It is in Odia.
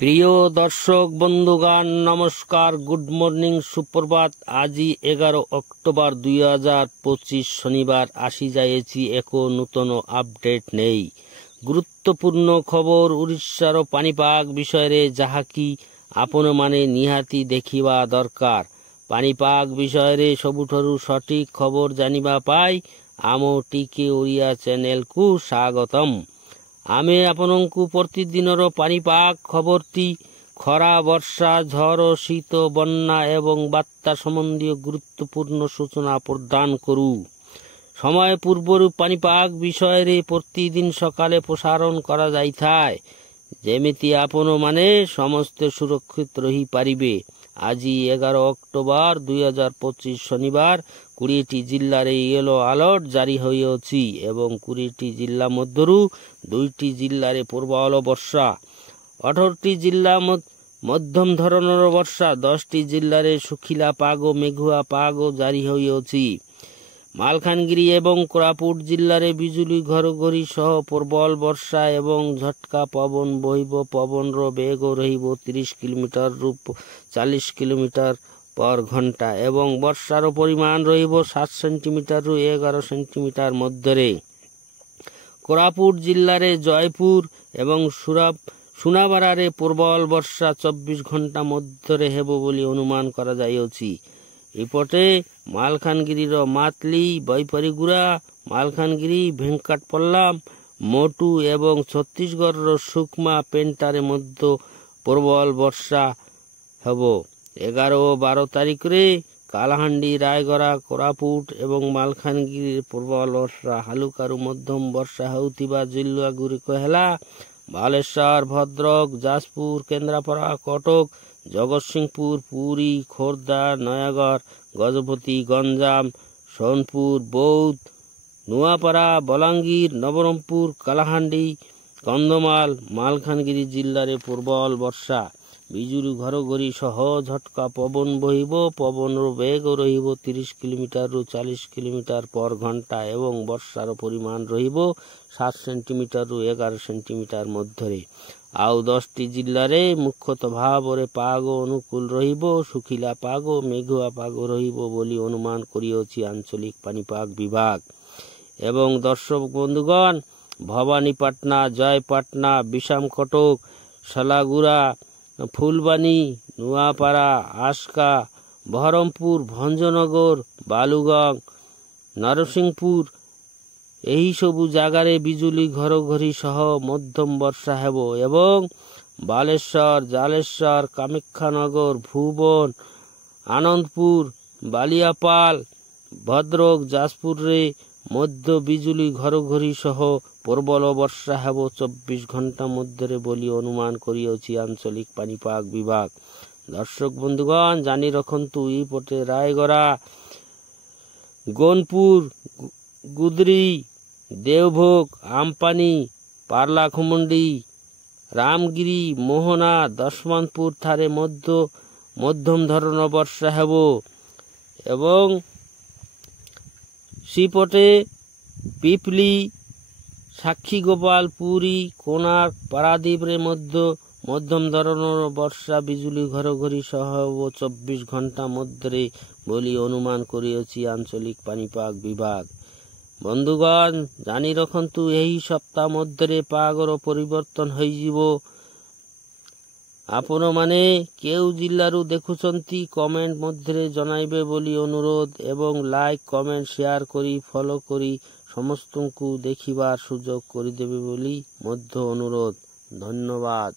প্রিয় দর্শক বন্ধুগণ নমস্কার, গুড মর্নিং, সুপ্রভাত। আজি 11 অক্টোবর 2025 শনিবার আসি যাইছি এক নূতন আপডেট নেই। গুরুত্বপূর্ণ খবর উড়িষ্যার পানিপাগ বিষয়ে যাহাকি আপন মানে নিহাতি দেখিবা দরকার। পানিপাগ বিষୟରେ ସବୁଠାରୁ ସଠିକ ଖବର ଜାଣିବା ପାଇଁ ଆମ ଟିକେ ଓଡ଼ିଆ ଚ୍ୟାନେଲକୁ ସ୍ୱାଗତମ। ଆମେ ଆପଣଙ୍କୁ ପ୍ରତିଦିନର ପାଣିପାଗ ଖବରଟି ଖରା, ବର୍ଷା, ଝଡ଼, ଶୀତ, ବନ୍ୟା ଏବଂ ବାତ୍ୟା ସମ୍ବନ୍ଧୀୟ ଗୁରୁତ୍ୱପୂର୍ଣ୍ଣ ସୂଚନା ପ୍ରଦାନ କରୁ। ସମୟ ପୂର୍ବରୁ ପାଣିପାଗ ବିଷୟରେ ପ୍ରତିଦିନ ସକାଳେ ପ୍ରସାରଣ କରାଯାଇଥାଏ, ଯେମିତି ଆପଣମାନେ ସମସ୍ତେ ସୁରକ୍ଷିତ ରହିପାରିବେ। ଆଜି 11 ଅକ୍ଟୋବର 2025 ଶନିବାର 20ଟି ଜିଲ୍ଲାରେ ୟେଲୋ ଆଲର୍ଟ ଜାରି ହୋଇଅଛି ଏବଂ 20ଟି ଜିଲ୍ଲା ମଧ୍ୟରୁ 2ଟି ଜିଲ୍ଲାରେ ପ୍ରବଳ ବର୍ଷା, 18ଟି ଜିଲ୍ଲା ମଧ୍ୟମ ଧରଣର ବର୍ଷା, 10ଟି ଜିଲ୍ଲାରେ ଶୁଖିଲା ପାଗ ମେଘୁଆ ପାଗ ଜାରି ହୋଇଅଛି। ମାଲକାନଗିରି ଏବଂ କୋରାପୁଟ ଜିଲ୍ଲାରେ ବିଜୁଳି ଘଡ଼ଘଡ଼ି ସହ ପ୍ରବଳ ବର୍ଷା ଏବଂ ଝଟକା ପବନ ବହିବ। ପବନର ବେଗ ରହିବ 30 କିଲୋମିଟରରୁ 40 କିଲୋମିଟର ପର ଘଣ୍ଟା ଏବଂ ବର୍ଷାର ପରିମାଣ ରହିବ 7 ସେଣ୍ଟିମିଟରରୁ 11 ସେଣ୍ଟିମିଟର ମଧ୍ୟରେ। କୋରାପୁଟ ଜିଲ୍ଲାରେ ଜୟପୁର ଏବଂ ସୁନାବେଡ଼ାରେ ପ୍ରବଳ ବର୍ଷା 24 ଘଣ୍ଟା ମଧ୍ୟରେ ହେବ ବୋଲି ଅନୁମାନ କରାଯାଇଅଛି। ଏପଟେ ମାଲକାନଗିରିର ମାତଲି, ବୈପାରୀଗୁଡ଼ା, ମାଲକାନଗିରି, ଭେଙ୍କଟପଲ୍ଲା, ମୋଟୁ ଏବଂ ଛତିଶଗଡ଼ର ସୁକମା, ପେଣ୍ଟାରେ ମଧ୍ୟ ପ୍ରବଳ ବର୍ଷା ହେବ। 11 ଓ 12 ତାରିଖରେ କାଲାହାଣ୍ଡି, ରାୟଗଡ଼ା, କୋରାପୁଟ ଏବଂ ମାଲକାନଗିରିରେ ପ୍ରବଳ ବର୍ଷା, ହାଲୁକାରୁ ମଧ୍ୟମ ବର୍ଷା ହେଉଥିବା ଜିଲ୍ଲାଗୁଡ଼ିକ ହେଲା ବାଲେଶ୍ୱର, ଭଦ୍ରକ, ଯାଜପୁର, କେନ୍ଦ୍ରାପଡ଼ା, କଟକ, ଜଗତସିଂହପୁର, ପୁରୀ, ଖୋର୍ଦ୍ଧା, ନୟାଗଡ଼, ଗଜପତି, ଗଞ୍ଜାମ, ସୋନପୁର, ବୌଦ୍ଧ, ନୂଆପଡ଼ା, ବଲାଙ୍ଗୀର, ନବରଙ୍ଗପୁର, କାଲାହାଣ୍ଡି, କନ୍ଧମାଳ, ମାଲକାନଗିରି ଜିଲ୍ଲାରେ ପ୍ରବଳ ବର୍ଷା, ବିଜୁଳି ଘଡ଼ଘଡ଼ି ସହ ଝଟକା ପବନ ବହିବ। ପବନର ବେଗ ରହିବ 30 କିଲୋମିଟରରୁ 40 କିଲୋମିଟର ପର ଘଣ୍ଟା ଏବଂ ବର୍ଷାର ପରିମାଣ ରହିବ 7 ସେଣ୍ଟିମିଟରରୁ 11 ସେଣ୍ଟିମିଟର ମଧ୍ୟରେ। ଆଉ 10ଟି ଜିଲ୍ଲାରେ ମୁଖ୍ୟତଃ ଭାବରେ ପାଗ ଅନୁକୂଳ ରହିବ, ଶୁଖିଲା ପାଗ ମେଘୁଆ ପାଗ ରହିବ ବୋଲି ଅନୁମାନ କରିଅଛି ଆଞ୍ଚଳିକ ପାଣିପାଗ ବିଭାଗ। ଏବଂ ଦର୍ଶକ ବନ୍ଧୁଗଣ, ଭବାନୀପାଟଣା, ଜୟପାଟଣା, ବିଶାଖାପଟ୍ଟନମ, ସଲାଗୁଡ଼ା, ଫୁଲବାଣୀ, ନୂଆପଡ଼ା, ଆସ୍କା, ବହରମପୁର, ଭଞ୍ଜନଗର, ବାଲୁଗାଁ, ନରସିଂହପୁର ଏହିସବୁ ଜାଗାରେ ବିଜୁଳି ଘଡ଼ଘଡ଼ି ସହ ମଧ୍ୟମ ବର୍ଷା ହେବ ଏବଂ ବାଲେଶ୍ୱର, ଜାଲେଶ୍ୱର, କାମାକ୍ଷାନଗର, ଭୁବନ, ଆନନ୍ଦପୁର, ବାଲିଆପାଳ, ଭଦ୍ରକ, ଯାଜପୁରରେ ମଧ୍ୟ ବିଜୁଳି ଘଡ଼ଘଡ଼ି ସହ ପ୍ରବଳ ବର୍ଷା ହେବ 24 ଘଣ୍ଟା ମଧ୍ୟରେ ବୋଲି ଅନୁମାନ କରିଅଛି ଆଞ୍ଚଳିକ ପାଣିପାଗ ବିଭାଗ। ଦର୍ଶକ ବନ୍ଧୁଗଣ ଜାଣି ରଖନ୍ତୁ, ଏପଟେ ରାୟଗଡ଼ା, ଗୋନପୁର, ଗୁଦରି, ଦେଓଭୋଗ, ଆମପାନି, ପାରଲାଖେମୁଣ୍ଡି, ରାମଗିରି, ମୋହନା, ଦଶମନ୍ତପୁର ଠାରେ ମଧ୍ୟମ ଧରଣର ବର୍ଷା ହେବ ଏବଂ ସେପଟେ ପିପଲି, ସାକ୍ଷୀଗୋପାଳ, ପୁରୀ, କୋଣାର୍କ, ପାରାଦୀପରେ ମଧ୍ୟ ମଧ୍ୟମ ଧରଣର ବର୍ଷା ବିଜୁଳି ଘଡ଼ଘଡ଼ି ସହ ହେବ 24 ଘଣ୍ଟା ମଧ୍ୟରେ ବୋଲି ଅନୁମାନ କରିଅଛି ଆଞ୍ଚଳିକ ପାଣିପାଗ ବିଭାଗ। ବନ୍ଧୁଗଣ ଜାଣି ରଖନ୍ତୁ, ଏହି ସପ୍ତାହ ମଧ୍ୟରେ ପାଗର ପରିବର୍ତ୍ତନ ହୋଇଯିବ। ଆପଣମାନେ କେଉଁ ଜିଲ୍ଲାରୁ ଦେଖୁଛନ୍ତି କମେଣ୍ଟ ମଧ୍ୟରେ ଜଣାଇବେ ବୋଲି ଅନୁରୋଧ ଏବଂ ଲାଇକ୍, କମେଣ୍ଟ, ସେୟାର କରି ଫଲୋ କରି ସମସ୍ତଙ୍କୁ ଦେଖିବାର ସୁଯୋଗ କରିଦେବେ ବୋଲି ମଧ୍ୟ ଅନୁରୋଧ। ଧନ୍ୟବାଦ।